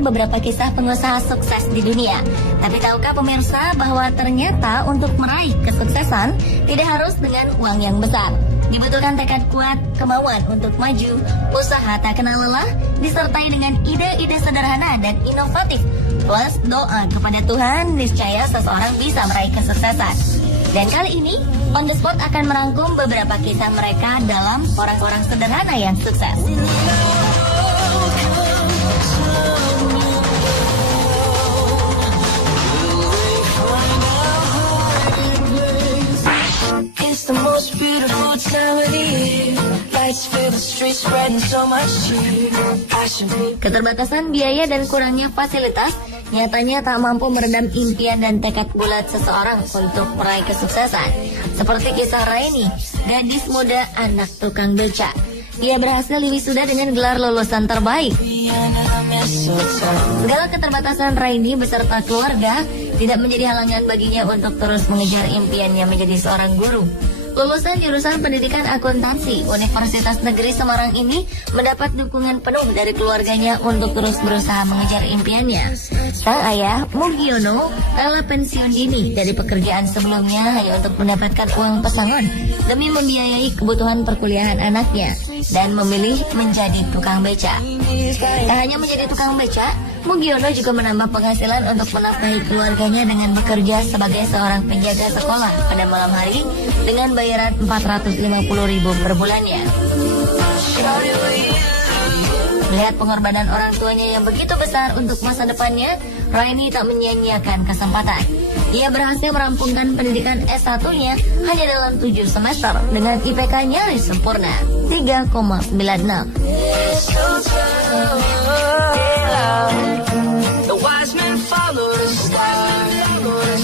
mendengar beberapa kisah pengusaha sukses di dunia. Tapi tahukah pemirsa bahwa ternyata untuk meraih kesuksesan tidak harus dengan uang yang besar. Dibutuhkan tekad kuat, kemauan untuk maju, usaha tak kenal lelah, disertai dengan ide-ide sederhana dan inovatif, plus doa kepada Tuhan, niscaya seseorang bisa meraih kesuksesan. Dan kali ini, On The Spot akan merangkum beberapa kisah mereka dalam orang-orang sederhana yang sukses. It's the most beautiful time of the year. Lights fill the streets, spreading so much cheer. Keterbatasan biaya dan kurangnya fasilitas nyatanya tak mampu meredam impian dan tekad bulat seseorang untuk meraih kesuksesan. Seperti kisah Raini, gadis muda anak tukang beca. Ia berhasil wisuda dengan gelar lulusan terbaik. Segala keterbatasan Raini beserta keluarga tidak menjadi halangan baginya untuk terus mengejar impiannya menjadi seorang guru. Lulusan jurusan pendidikan akuntansi Universitas Negeri Semarang ini mendapat dukungan penuh dari keluarganya untuk terus berusaha mengejar impiannya. Sang ayah, Mugiono, rela pensiun dini dari pekerjaan sebelumnya hanya untuk mendapatkan uang pesangon demi membiayai kebutuhan perkuliahan anaknya dan memilih menjadi tukang beca. Tak hanya menjadi tukang beca, Mugiono juga menambah penghasilan untuk menafkahi keluarganya dengan bekerja sebagai seorang penjaga sekolah pada malam hari dengan bayaran 450.000 per bulannya. Melihat pengorbanan orang tuanya yang begitu besar untuk masa depannya, Raini tak menyia-nyiakan kesempatan. Ia berhasil merampungkan pendidikan S1-nya hanya dalam 7 semester dengan IPK nyaris sempurna, 3,96. The wise men follow the star,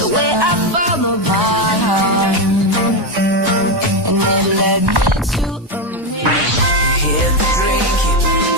the way I follow my heart, and they led me to a hit the drink,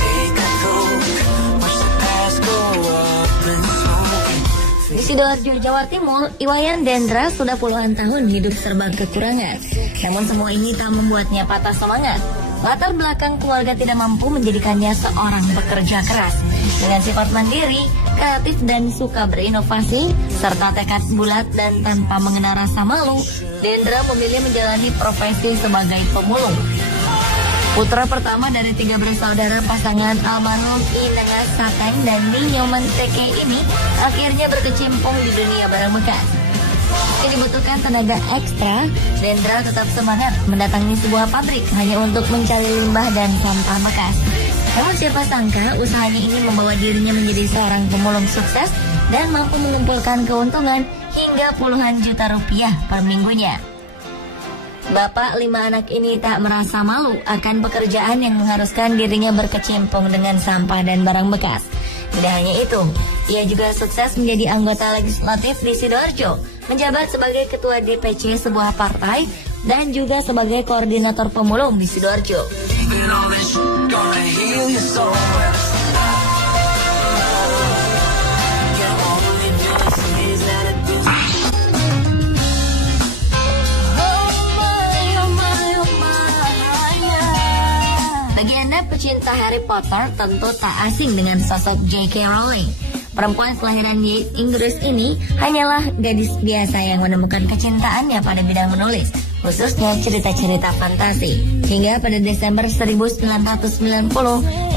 take a coke, watch the past go up and smoke. Di Sidoarjo, Jawa Timur, Iwayan Dendra sudah puluhan tahun hidup serba kekurangan. Namun semua ini tak membuatnya patah semangat. Latar belakang keluarga tidak mampu menjadikannya seorang pekerja keras. Dengan sifat mandiri, kreatif dan suka berinovasi, serta tekad bulat dan tanpa mengenal rasa malu, Dendra memilih menjalani profesi sebagai pemulung. Putra pertama dari 3 bersaudara pasangan almarhum Inengas Sateng dan Ninyoman Teke ini akhirnya berkecimpung di dunia barang bekas. Meski dibutuhkan tenaga ekstra, Dendra tetap semangat mendatangi sebuah pabrik hanya untuk mencari limbah dan sampah bekas. Namun siapa sangka usahanya ini membawa dirinya menjadi seorang pemulung sukses dan mampu mengumpulkan keuntungan hingga puluhan juta rupiah per minggunya. Bapak 5 anak ini tak merasa malu akan pekerjaan yang mengharuskan dirinya berkecimpung dengan sampah dan barang bekas. Tidak hanya itu, ia juga sukses menjadi anggota legislatif di Sidoarjo, menjabat sebagai ketua DPC sebuah partai dan juga sebagai koordinator pemulung di Sidoarjo. Bagi Anda pecinta Harry Potter tentu tak asing dengan sosok J.K. Rowling. Perempuan kelahiran Inggris ini hanyalah gadis biasa yang menemukan kecintaannya pada bidang menulis, khususnya cerita-cerita fantasi. Hingga pada Desember 1990,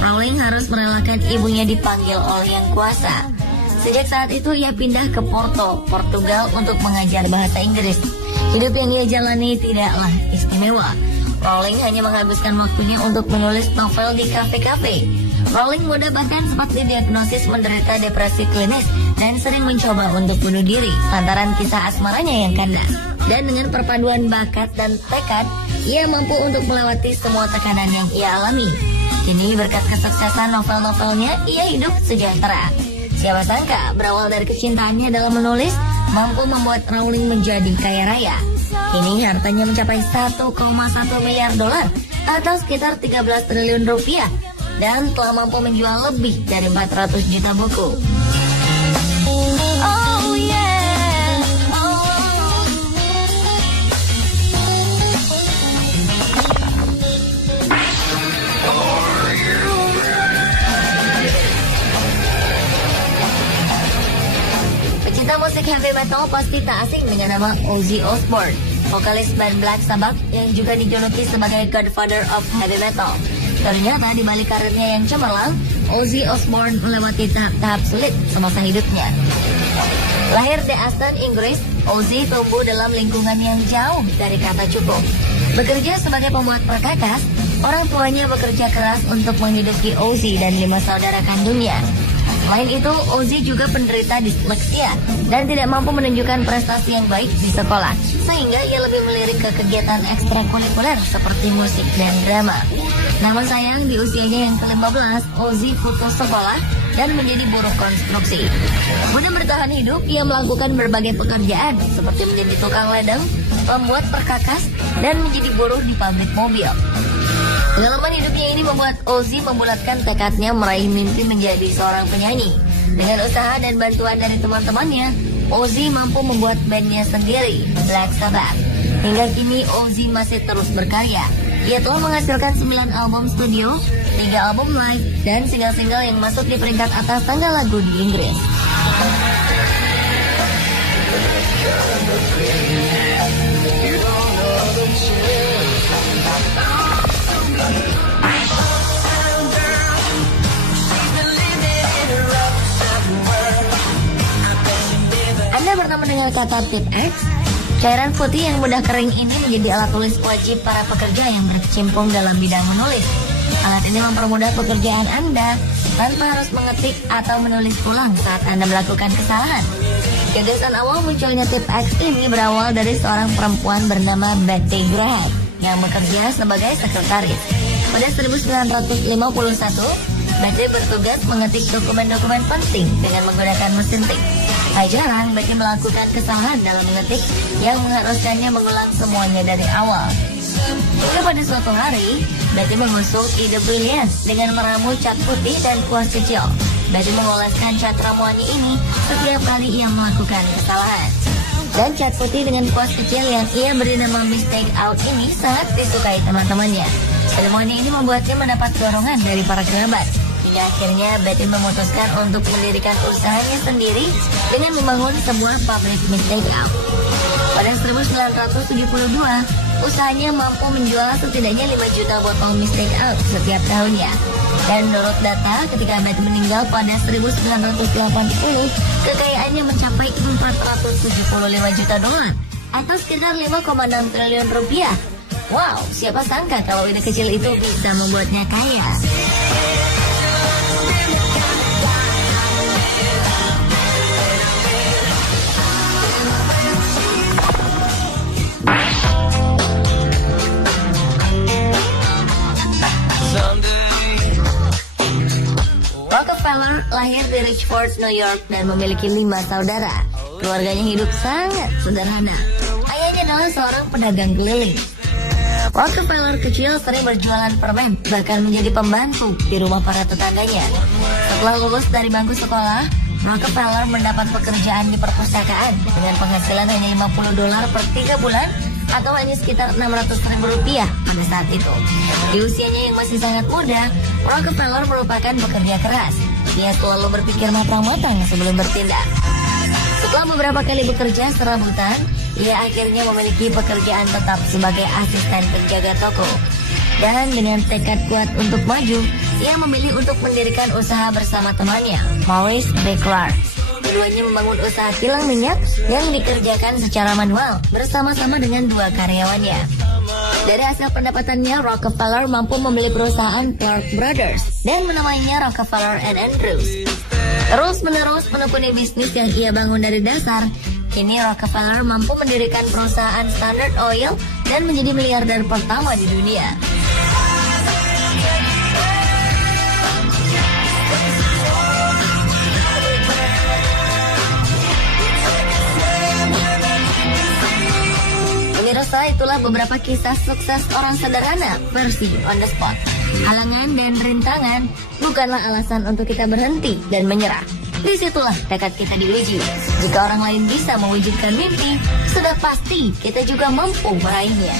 Rowling harus merelakan ibunya dipanggil oleh Yang Kuasa. Sejak saat itu ia pindah ke Porto, Portugal untuk mengajar bahasa Inggris. Hidup yang ia jalani tidaklah istimewa. Rowling hanya menghabiskan waktunya untuk menulis novel di kafe-kafe. Rowling muda bahkan sempat didiagnosis menderita depresi klinis dan sering mencoba untuk bunuh diri lantaran kisah asmaranya yang kandas. Dan dengan perpaduan bakat dan tekad, ia mampu untuk melewati semua tekanan yang ia alami. Kini berkat kesuksesan novel-novelnya, ia hidup sejahtera. Siapa sangka berawal dari kecintaannya dalam menulis, mampu membuat Rowling menjadi kaya raya. Kini hartanya mencapai 1,1 miliar dolar atau sekitar 13 triliun rupiah dan telah mampu menjual lebih dari 400 juta buku. Oh yeah, heavy metal pasti tak asing dengan nama Ozzy Osbourne, vokalis band Black Sabbath yang juga dijuluki sebagai Godfather of Heavy Metal. Ternyata di balik karirnya yang cemerlang, Ozzy Osbourne melewati tahap sulit semasa hidupnya. Lahir di Aston, Inggris, Ozzy tumbuh dalam lingkungan yang jauh dari kata cukup. Bekerja sebagai pembuat perkakas, orang tuanya bekerja keras untuk menghidupi Ozzy dan 5 saudara kandungnya. Selain itu, Ozzy juga penderita disleksia dan tidak mampu menunjukkan prestasi yang baik di sekolah, sehingga ia lebih melirik ke kegiatan ekstrakurikuler seperti musik dan drama. Namun sayang, di usianya yang ke-15, Ozzy putus sekolah dan menjadi buruh konstruksi. Guna bertahan hidup, ia melakukan berbagai pekerjaan seperti menjadi tukang ledeng, pembuat perkakas, dan menjadi buruh di pabrik mobil. Pengalaman hidupnya ini membuat Ozzy membulatkan tekadnya meraih mimpi menjadi seorang penyanyi. Dengan usaha dan bantuan dari teman-temannya, Ozzy mampu membuat bandnya sendiri, Black Sabbath. Hingga kini Ozzy masih terus berkarya. Ia telah menghasilkan 9 album studio, 3 album live, dan single-single yang masuk di peringkat atas tangga lagu di Inggris. Anda bertemu dengan kata tip X. Cairan putih yang mudah kering ini menjadi alat tulis wajib para pekerja yang berkecimpung dalam bidang menulis. Alat ini mempermudah pekerjaan Anda tanpa harus mengetik atau menulis ulang saat Anda melakukan kesalahan. Gagasan awal munculnya tip X ini berawal dari seorang perempuan bernama Betty Graham yang bekerja sebagai sekretaris. Pada 1951, Betty bertugas mengetik dokumen-dokumen penting dengan menggunakan mesin tik. Tak jarang Betty melakukan kesalahan dalam mengetik yang mengharuskannya mengulang semuanya dari awal. Hingga pada suatu hari, Betty mengusung ide brilian dengan meramu cat putih dan kuas kecil. Betty mengoleskan cat ramuannya ini setiap kali ia melakukan kesalahan. Dan cat putih dengan kuas kecil yang ia beri nama Mistake Out ini sangat disukai teman-temannya. Seremoni ini membuatnya mendapat dorongan dari para kerabat. Hingga akhirnya Betty memutuskan untuk mendirikan usahanya sendiri dengan membangun sebuah pabrik Mistake Out. Pada 1972, usahanya mampu menjual setidaknya 5 juta botol Mistake Out setiap tahunnya. Dan menurut data, ketika Betty meninggal pada 1980, kekayaannya mencapai 475 juta dolar atau sekitar 5,6 triliun rupiah. Wow, siapa sangka kalau ide kecil itu bisa membuatnya kaya. Rockefeller lahir di Richford, New York dan memiliki 5 saudara. Keluarganya hidup sangat sederhana. Ayahnya adalah seorang pedagang keliling. Rockefeller kecil sering berjualan permen, bahkan menjadi pembantu di rumah para tetangganya. Setelah lulus dari bangku sekolah, Rockefeller mendapat pekerjaan di perpustakaan dengan penghasilan hanya $50 per 3 bulan atau hanya sekitar 600.000 rupiah pada saat itu. Di usianya yang masih sangat muda, Rockefeller merupakan pekerja keras. Ia selalu berpikir matang-matang sebelum bertindak. Setelah beberapa kali bekerja serabutan, ia akhirnya memiliki pekerjaan tetap sebagai asisten penjaga toko. Dan dengan tekad kuat untuk maju, ia memilih untuk mendirikan usaha bersama temannya, Maurice B. Clark. Keduanya membangun usaha kilang minyak yang dikerjakan secara manual bersama-sama dengan 2 karyawannya. Dari hasil pendapatannya, Rockefeller mampu membeli perusahaan Clark Brothers dan menamainya Rockefeller and Andrews. Terus-menerus menekuni bisnis yang ia bangun dari dasar, kini Rockefeller mampu mendirikan perusahaan Standard Oil dan menjadi miliarder pertama di dunia. Pemirsa, itulah beberapa kisah sukses orang sederhana versi on the spot. Halangan dan rintangan bukanlah alasan untuk kita berhenti dan menyerah. Disitulah tekad kita diuji. Jika orang lain bisa mewujudkan mimpi, sudah pasti kita juga mampu meraihnya.